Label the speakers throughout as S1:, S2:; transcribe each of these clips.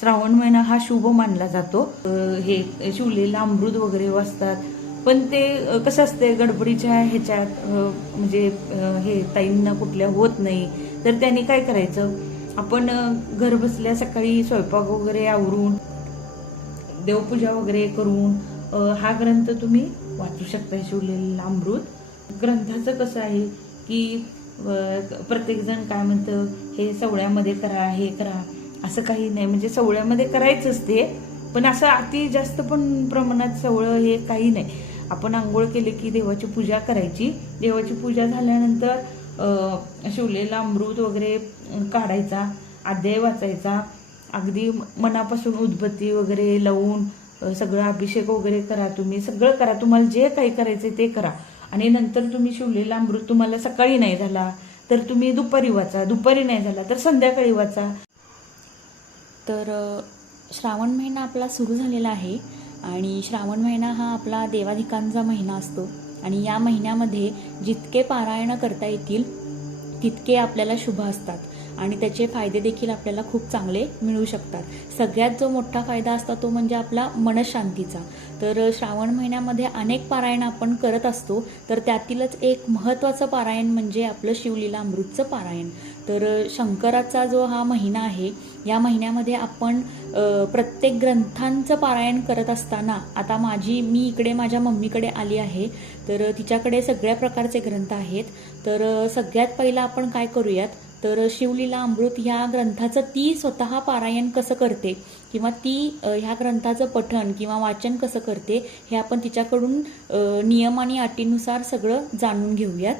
S1: श्रावण महिना हा शुभ मानला जातो. हे शिवलेलं अमृत वगैरे वाचतात. पण ते कसं असते गडबडीच्या ह्याच्यात म्हणजे हे ताईंना कुठल्या होत नाही. तर त्यांनी काय करायचं? आपण घर बसल्या सकाळी स्वयंपाक वगैरे आवरून देवपूजा वगैरे करून हा ग्रंथ तुम्ही वाचू शकता शिवलेलं अमृत. ग्रंथाचं कसं आहे की प्रत्येकजण काय म्हणतं हे सवळ्यामध्ये करा हे करा. असं काही नाही. म्हणजे सवळ्यामध्ये करायचंच ते पण असं अति जास्त पण प्रमाणात सवळं हे काही नाही. आपण आंघोळ केले की देवाची पूजा करायची. देवाची पूजा झाल्यानंतर शिवलेला अमृत वगैरे काढायचा अध्याय वाचायचा. अगदी मनापासून उदबत्ती वगैरे लावून सगळं अभिषेक वगैरे करा तुम्ही. सगळं करा. तुम्हाला जे काही करायचं ते करा. आणि नंतर तुम्ही शिवलेला अमृत तुम्हाला सकाळी नाही झाला तर तुम्ही दुपारी वाचा. दुपारी नाही झाला तर संध्याकाळी वाचा.
S2: तर श्रावण महिना आपला सुरू झालेला आहे आणि श्रावण महिना हा आपला देवाधिकांचा महिना असतो. आणि या महिन्यामध्ये जितके पारायण करता येतील तितके आपल्याला शुभ असतात. आणि त्याचे फायदे देखील आपल्याला खूप चांगले मिळू शकतात. सगळ्यात जो मोठा फायदा असतो तो म्हणजे आपला मनशांतीचा. तर श्रावण महिन्यामध्ये अनेक पारायण आपण करत असतो तर त्यातीलच एक महत्त्वाचं पारायण म्हणजे आपलं शिवलीला अमृतचं पारायण. तर शंकराचा जो हा महिना आहे या महिन्यामध्ये आपण प्रत्येक ग्रंथांचं पारायण करत असताना आता माझी मी इकडे माझ्या मम्मीकडे आली आहे तर तिच्याकडे सगळ्या प्रकारचे ग्रंथ आहेत. तर सगळ्यात पहिला आपण काय करूयात? तर शिवलीला अमृत ह्या ग्रंथाचं ती स्वतः पारायण कसं करते? किंवा ती ह्या ग्रंथाचं पठण किंवा वाचन कसं करते? हे आपण तिच्याकडून नियम आणि अटीनुसार सगळं जाणून घेऊयात.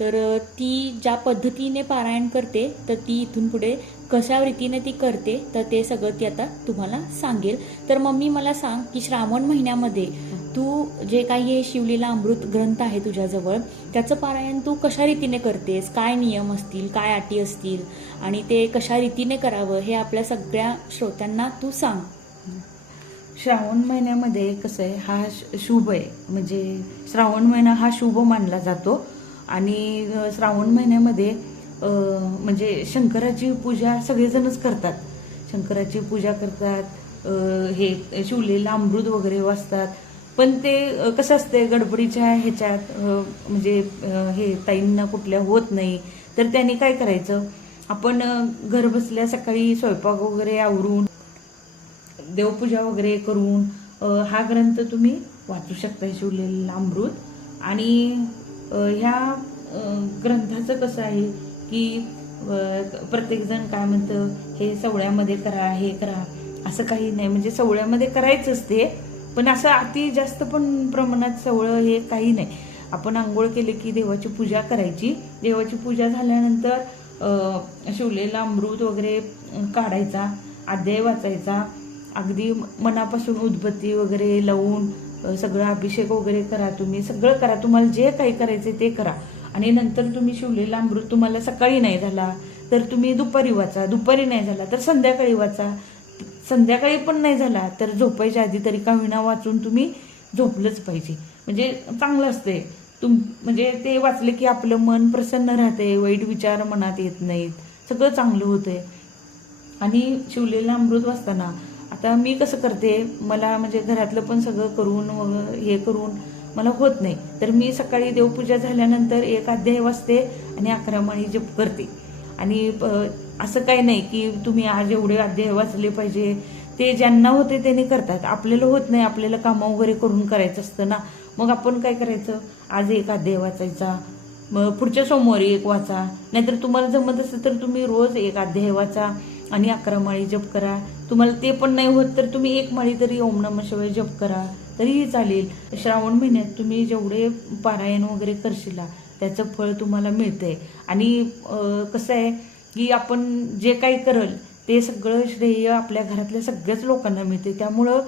S2: तर ती ज्या पद्धतीने पारायण करते तर ती इथून पुढे कशा रीतीने ती करते तर ते सगळं ती आता तुम्हाला सांगेल. तर मम्मी मला सांग की श्रावण महिन्यामध्ये तू जे काही हे शिवलेला अमृत ग्रंथ आहे तुझ्याजवळ त्याचं पारायण तू कशा रीतीने करतेस? काय नियम असतील? काय अटी असतील? आणि ते कशा रीतीने करावं? हे आपल्या सगळ्या श्रोत्यांना तू सांग.
S1: श्रावण महिन्यामध्ये कसं आहे हा श- शुभ आहे. म्हणजे श्रावण महिना हा शुभ मानला जातो. आणि श्रावण महिन्यामध्ये म्हणजे शंकराची पूजा सगळेजणच करतात. शंकराची पूजा करतात हे शिवलेलं अमृत वगैरे वाचतात. पण ते कसं असते गडबडीच्या ह्याच्यात म्हणजे हे ताईंना कुठल्या होत नाही. तर त्यांनी काय करायचं आपण घर बसल्या सकाळी स्वयंपाक वगैरे आवरून देवपूजा वगैरे करून हा ग्रंथ तुम्ही वाचू शकता शिवलेलं अमृत. आणि ह्या ग्रंथाचं कसं आहे की प्रत्येकजण काय म्हणतं हे सवळ्यामध्ये करा हे करा. असं काही नाही. म्हणजे सवळ्यामध्ये करायचंच ते पण असं अति जास्त पण प्रमाणात सवळं हे काही नाही. आपण आंघोळ केले की देवाची पूजा करायची. देवाची पूजा झाल्यानंतर शिवलेला अमृत वगैरे काढायचा अध्याय वाचायचा. अगदी मनापासून उदबत्ती वगैरे लावून सगळं अभिषेक वगैरे करा तुम्ही सगळं करा. तुम्हाला जे काही करायचे ते करा. आणि नंतर तुम्ही शिवलेला अमृत तुम्हाला सकाळी नाही झाला तर तुम्ही दुपारी वाचा. दुपारी नाही झाला तर संध्याकाळी वाचा. संध्याकाळी पण नाही झाला तर झोपायच्या आधी तरी का विना वाचून तुम्ही झोपलंच पाहिजे. म्हणजे चांगलं असते तुम म्हणजे ते वाचले की आपलं मन प्रसन्न राहते वाईट विचार मनात येत नाहीत. सगळं चांगलं होतंय. आणि शिवलेलं अमृत वाचताना आता मी कसं करते मला म्हणजे घरातलं पण सगळं करून हे करून मला होत नाही. तर मी सकाळी देवपूजा झाल्यानंतर एक अध्याय वाचते आणि अकरा माळी जप करते. आणि प- असं काही नाही की तुम्ही आज एवढे अध्याय वाचले पाहिजे. ते ज्यांना होते त्यांनी करतात. आपल्याला होत नाही आपल्याला कामं वगैरे करून करायचं असतं ना. मग आपण काय करायचं? आज एक अध्याय वाचायचा. मग पुढच्या सोमवारी एक वाचा. नाहीतर तुम्हाला जमत असेल तर तुम्ही रोज एक अध्याय वाचा. आणि अकरा माळी जप करा. तुम्हाला ते पण नाही होत तर तुम्ही एक माळी तरी ओम नम शिवाय जप करा. तरीही चालेल. श्रावण महिन्यात तुम्ही जेवढे पारायण वगैरे करशिला त्याचं फळ तुम्हाला मिळतंय. आणि कसं आहे की आपण जे काही करल ते सगळं श्रेय आपल्या घरातल्या सगळ्याच लोकांना मिळते त्यामुळं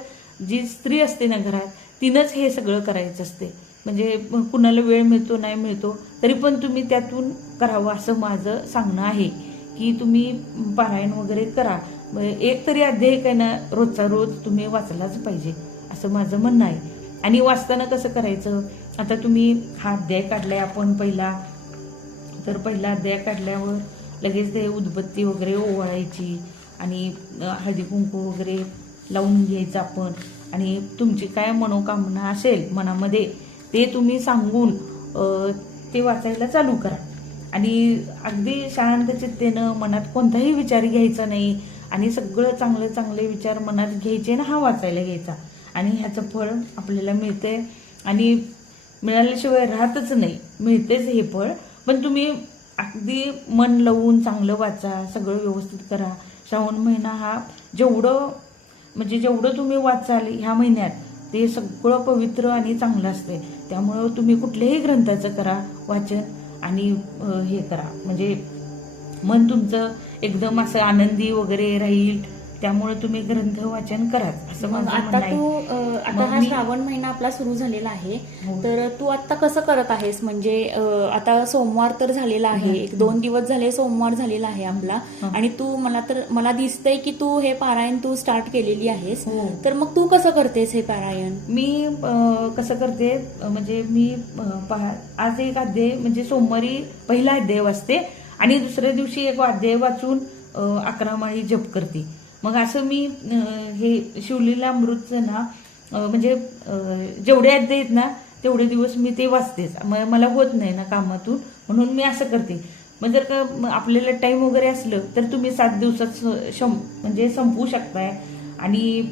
S1: जी स्त्री असते ना घरात तिनंच हे सगळं करायचं असते. म्हणजे कुणाला वेळ मिळतो नाही मिळतो तरी पण तुम्ही त्यातून करावं असं माझं सांगणं आहे. की तुम्ही पारायण वगैरे करा. मग एक तरी अध्याय काय ना रोजचा रोज तुम्ही वाचलाच पाहिजे असं माझं म्हणणं आहे. आणि वाचताना कसं करायचं? आता तुम्ही हा अध्याय काढलाय आपण पहिला तर पहिला अध्याय काढल्यावर लगेच ते उदबत्ती वगैरे ओवाळायची आणि हळदी कुंकू वगैरे लावून घ्यायचं आपण. आणि तुमची काय मनोकामना असेल मनामध्ये ते तुम्ही सांगून ते वाचायला चालू करा. आणि अगदी शांत चित्तेनं मनात कोणताही विचार घ्यायचा नाही आणि सगळं चांगले चांगले विचार मनात घ्यायचे ना हा वाचायला घ्यायचा. आणि ह्याचं फळ आपल्याला मिळते आणि मिळाल्याशिवाय राहतच नाही. मिळतेच हे फळ. पण तुम्ही अगदी मन लावून चांगलं वाचा सगळं व्यवस्थित करा. श्रावण महिना हा जेवढं म्हणजे जेवढं तुम्ही वाचाल ह्या महिन्यात ते सगळं पवित्र आणि चांगलं असते त्यामुळं तुम्ही कुठल्याही ग्रंथाचं करा वाचन आणि हे करा. म्हणजे मन तुमचं एकदम असं आनंदी वगैरे राहील. त्यामुळे तुम्ही ग्रंथ वाचन करा असं माझं
S2: आता तू आता हा श्रावण महिना आपला सुरू झालेला आहे.
S1: हो.
S2: तर तू आता कसं करत आहेस? म्हणजे आता सोमवार तर झालेला आहे. एक दोन दिवस झाले सोमवार झालेला आहे आपला. आणि तू मला तर मला दिसतंय की तू हे पारायण तू स्टार्ट केलेली आहेस.
S1: हो.
S2: तर मग तू कसं करतेस हे पारायण?
S1: मी कसं करते म्हणजे मी आज एक अध्याय म्हणजे सोमवारी पहिला अध्याय वाचते आणि दुसऱ्या दिवशी एक अध्याय वाचून अकरा माळी जप करते. मग असं मी हे शिवलीला अमृतचं ना म्हणजे जेवढे अध्याय आहेत ना तेवढे दिवस मी ते वाचतेच. मग मला होत नाही ना कामातून म्हणून मी असं करते. मग जर का आपल्याला टाईम वगैरे असलं तर तुम्ही सात दिवसात स- शं म्हणजे संपवू शकताय. आणि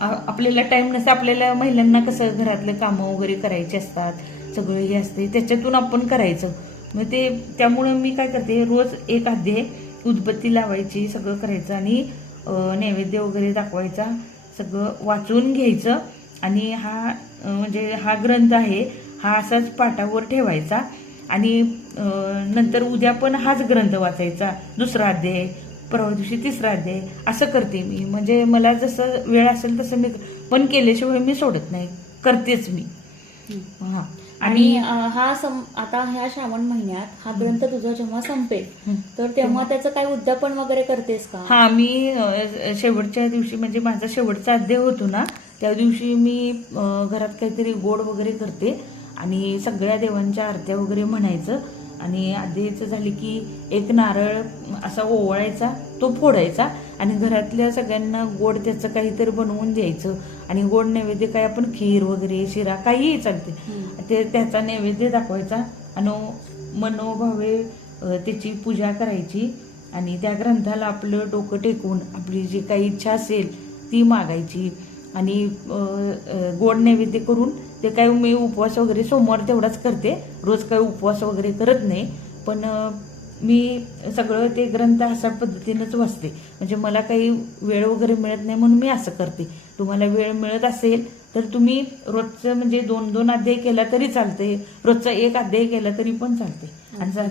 S1: आपल्याला टाईम नसतं आपल्याला महिलांना कसं घरातलं कामं वगैरे करायची असतात सगळं हे असते त्याच्यातून आपण करायचं. मग ते त्यामुळं मी काय करते रोज एक अध्याय उदबत्ती लावायची सगळं करायचं. आणि नैवेद्य वगैरे दाखवायचा सगळं वाचून घ्यायचं. आणि हा म्हणजे हा ग्रंथ आहे हा असाच पाटावर ठेवायचा. आणि नंतर उद्या पण हाच ग्रंथ वाचायचा. दुसरा अध्याय परवा दिवशी तिसरा अध्याय असं करते मी. म्हणजे मला जसं वेळ असेल तसं मी पण केल्याशिवाय मी सोडत नाही. करतेच मी. हा.
S2: आणि हा सम आता ह्या श्रावण महिन्यात हा ग्रंथ तुझा जेव्हा संपेल. तर तेव्हा त्याचं काही उद्यापन वगैरे करतेस का?
S1: हा मी शेवटच्या दिवशी म्हणजे माझा शेवटचा अध्याय होतो ना त्या दिवशी मी घरात काहीतरी गोड वगैरे करते आणि सगळ्या देवांच्या आरत्या वगैरे म्हणायचं. आणि अध्यायचं झाली की एक नारळ असा ओवाळायचा तो फोडायचा आणि घरातल्या सगळ्यांना गोड त्याचं काहीतरी बनवून द्यायचं आणि गोड नैवेद्य काय आपण खीर वगैरे शिरा काहीही चालते. ते त्याचा नैवेद्य दाखवायचा आणि मनोभावे त्याची पूजा करायची आणि त्या ग्रंथाला आपलं डोकं टेकून आपली जी काही इच्छा असेल ती मागायची आणि गोड नैवेद्य करून ते काही मी उपवास वगैरे सोमवार तेवढाच करते. रोज काही उपवास वगैरे करत नाही. पण मी सगळं ते ग्रंथ अशा पद्धतीनंच वाचते. म्हणजे मला काही वेळ वगैरे मिळत नाही म्हणून मी असं करते. तुम्हाला वेळ मिळत असेल तर तुम्ही रोजचं म्हणजे दोन दोन अध्याय केला तरी चालते रोजचा एक अध्याय केला तरी पण चालते आणि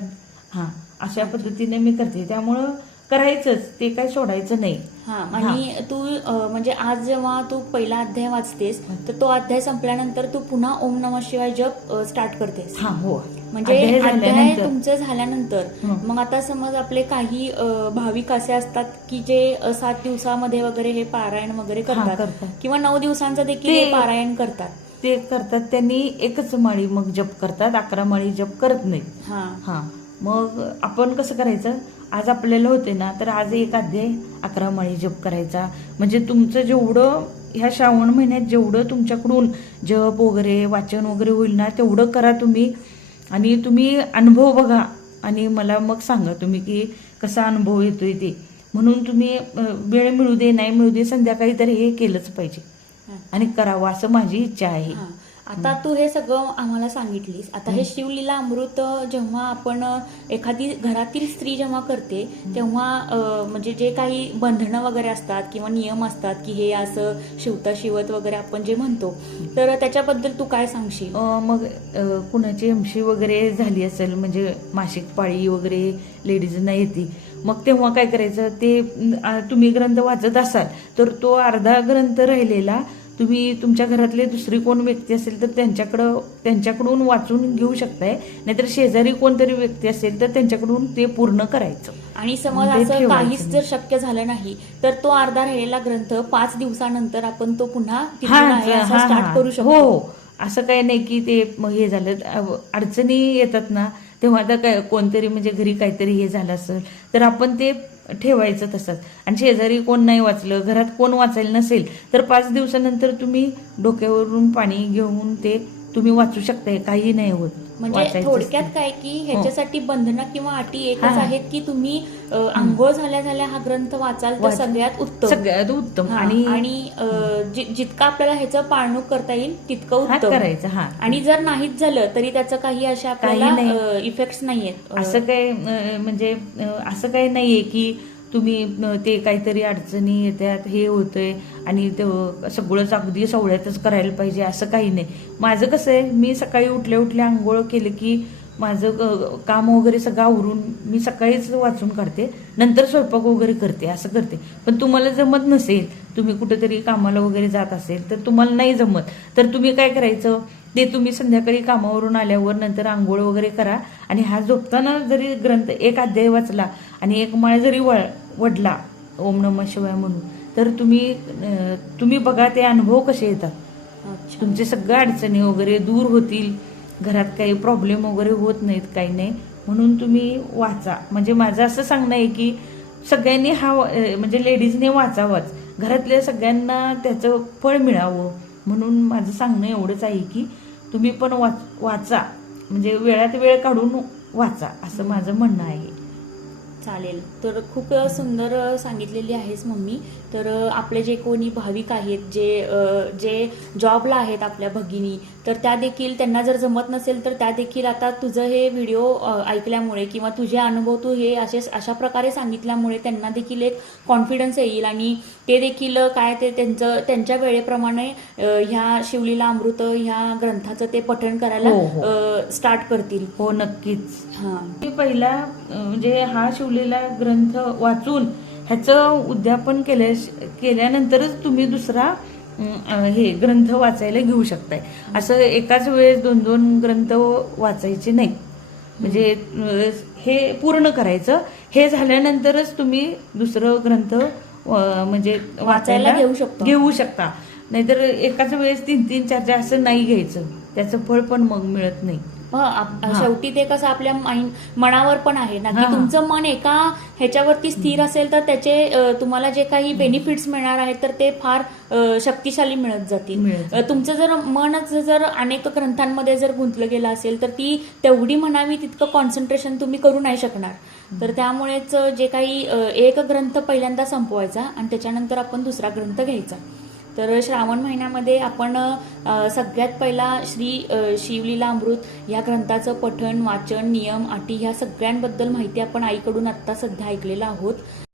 S1: हा अशा पद्धतीने मी करते. त्यामुळं करायचंच. ते काय सोडायचं नाही.
S2: हा आणि तू म्हणजे आज जेव्हा तू पहिला अध्याय वाचतेस तर तो अध्याय संपल्यानंतर तू पुन्हा ओम नम शिवाय जप स्टार्ट करतेस.
S1: हा हो.
S2: म्हणजे
S1: अध्याय.
S2: तुमचं झाल्यानंतर. मग आता समज आपले काही भाविक असे असतात की जे सात दिवसामध्ये वगैरे हे पारायण वगैरे करतात. किंवा नऊ दिवसांचं देखील पारायण करतात.
S1: ते करतात. त्यांनी एकच माळी मग जप करतात. अकरा माळी जप करत नाहीत.
S2: हा.
S1: हा. मग आपण कसं करायचं? आज आपल्याला होते ना तर आज एक अध्याय अकरा माळी जप करायचा. म्हणजे तुमचं जेवढं ह्या श्रावण महिन्यात जेवढं तुमच्याकडून जप वगैरे वाचन वगैरे होईल ना तेवढं करा तुम्ही. आणि तुम्ही अनुभव बघा. आणि मला मग सांगा तुम्ही की कसा अनुभव येतोय ते. म्हणून तुम्ही वेळ मिळू दे नाही मिळू दे संध्याकाळी तर हे केलंच पाहिजे. आणि करावं असं माझी इच्छा आहे.
S2: आता तू हे सगळं आम्हाला सांगितलीस. आता हे शिवलीला अमृत जेव्हा आपण एखादी घरातील स्त्री जेव्हा करते तेव्हा म्हणजे जे काही बंधनं वगैरे असतात किंवा नियम असतात की हे असं शिवता शिवत वगैरे आपण जे म्हणतो तर त्याच्याबद्दल तू काय सांगशील?
S1: मग कुणाची एमशी वगैरे झाली असेल म्हणजे मासिक पाळी वगैरे लेडीजना येते मग तेव्हा काय करायचं? ते तुम्ही ग्रंथ वाचत असाल तर तो अर्धा ग्रंथ राहिलेला तुम्ही तुमच्या घरातले दुसरी कोण व्यक्ती असेल तर त्यांच्याकडं त्यांच्याकडून वाचून घेऊ शकताय. नाहीतर शेजारी कोणतरी व्यक्ती असेल तर त्यांच्याकडून ते पूर्ण करायचं.
S2: आणि समज असं काहीच जर शक्य झालं नाही तर तो अर्धा राहिलेला ग्रंथ पाच दिवसानंतर आपण तो पुन्हा
S1: हा, हा, हा.
S2: स्टार्ट करू
S1: हो
S2: शकतो.
S1: हो. असं काही नाही की ते मग हे झालं. अडचणी येतात ना तेव्हा आता काय कोणतरी म्हणजे घरी काहीतरी हे झालं असेल तर आपण ते ठेवायचं तसंच. आणि शेजारी कोण नाही वाचलं घरात कोण वाचायला नसेल तर पाच दिवसानंतर तुम्ही डोक्यावरून पाणी घेऊन ते तुम्ही वाचू शकताय काही नाही होत.
S2: म्हणजे थोडक्यात. काय की ह्याच्यासाठी बंधनं किंवा अटी एकच
S1: हा.
S2: आहेत की तुम्ही आंघोळ झाल्या झाल्या हा ग्रंथ वाचाल तर सगळ्यात उत्तम.
S1: सगळ्यात उत्तम.
S2: हा,
S1: आणि
S2: आणि जितकं आपल्याला ह्याचं पाळणूक करता येईल तितकं
S1: हा
S2: उत्तम.
S1: करायचं. हा.
S2: आणि जर नाहीच झालं तरी त्याचं काही अशा
S1: काही
S2: आपल्याला. इफेक्ट्स नाहीयेत.
S1: असं काय म्हणजे असं काही नाहीये की तुम्ही ते काहीतरी अडचणी येतात हे होतंय आणि ते सगळंच अगदी सवळ्यातच करायला पाहिजे असं काही नाही. माझं कसं आहे मी सकाळी उठल्या उठल्या आंघोळ केलं की माझं काम वगैरे सगळं आवरून मी सकाळीच वाचून काढते नंतर स्वयंपाक वगैरे करते असं करते. पण तुम्हाला जमत नसेल तुम्ही कुठेतरी कामाला वगैरे जात असेल तर तुम्हाला नाही जमत. तर तुम्ही काय करायचं ते तुम्ही संध्याकाळी कामावरून आल्यावर नंतर आंघोळ वगैरे करा आणि हा झोपताना जरी ग्रंथ एक अध्याय वाचला आणि एक माळ जरी वळ वडला ओम नम शिवाय म्हणून. तर तुम्ही तुम्ही बघा ते अनुभव कसे येतात. तुमचे सगळ्या अडचणी वगैरे दूर होतील. घरात काही प्रॉब्लेम वगैरे होत नाहीत काही नाही. म्हणून तुम्ही वाचा. म्हणजे माझं असं सांगणं आहे की सगळ्यांनी हा म्हणजे लेडीजने वाचावाच. घरातल्या सगळ्यांना त्याचं फळ मिळावं. म्हणून माझं सांगणं एवढंच आहे की तुम्ही पण वाच वाचा. म्हणजे वेळात वेळ काढून वाचा असं माझं म्हणणं आहे.
S2: चालेल. तर खूप सुंदर सांगितलेली आहेस मम्मी. तर आपले जे कोणी भाविक आहेत जे जे जॉबला आहेत आपल्या भगिनी तर त्या देखील त्यांना जर जमत नसेल तर त्या देखील आता तुझं हे व्हिडिओ ऐकल्यामुळे किंवा तुझे अनुभव तू हे असे अशा प्रकारे सांगितल्यामुळे त्यांना देखील एक कॉन्फिडन्स येईल आणि ते देखील काय ते त्यांचं त्यांच्या वेळेप्रमाणे ह्या शिवलीला अमृत ह्या ग्रंथाचं ते पठण करायला
S1: हो, हो.
S2: स्टार्ट करतील.
S1: हो नक्कीच.
S2: हां.
S1: पहिला म्हणजे हा शिवलेला ग्रंथ वाचून ह्याचं उद्यापन केल्या केल्यानंतरच तुम्ही दुसरा हे ग्रंथ वाचायला घेऊ शकताय. असं एकाच वेळेस दोन दोन ग्रंथ वाचायचे नाही. म्हणजे हे पूर्ण करायचं. हे झाल्यानंतरच तुम्ही दुसरं ग्रंथ म्हणजे
S2: वाचायला घेऊ शकतो.
S1: घेऊ शकता. नाहीतर एकाच वेळेस तीन तीन चार चार असं नाही घ्यायचं. त्याचं फळ पण मग मिळत नाही.
S2: शेवटी ते कसं आपल्या माइंड मनावर पण आहे. ना की. तुमचं मन एका ह्याच्यावरती स्थिर असेल तर त्याचे तुम्हाला जे काही बेनिफिट्स मिळणार आहेत तर ते फार शक्तिशाली मिळत जातील. तुमचं जर मनच जर अनेक ग्रंथांमध्ये जर गुंतलं गेलं असेल तर ती तेवढी म्हणावी तितकं कॉन्सन्ट्रेशन तुम्ही करू नाही शकणार. तर त्यामुळेच जे काही एक ग्रंथ पहिल्यांदा संपवायचा आणि त्याच्यानंतर आपण दुसरा ग्रंथ घ्यायचा. तर श्रावण महिन्यामध्ये आपण सगळ्यात पहिला श्री शिवलीला अमृत या ग्रंथाचं पठण वाचन नियम अटी ह्या सगळ्यांबद्दल माहिती आपण आईकडून आत्ता सध्या ऐकलेलं आहोत.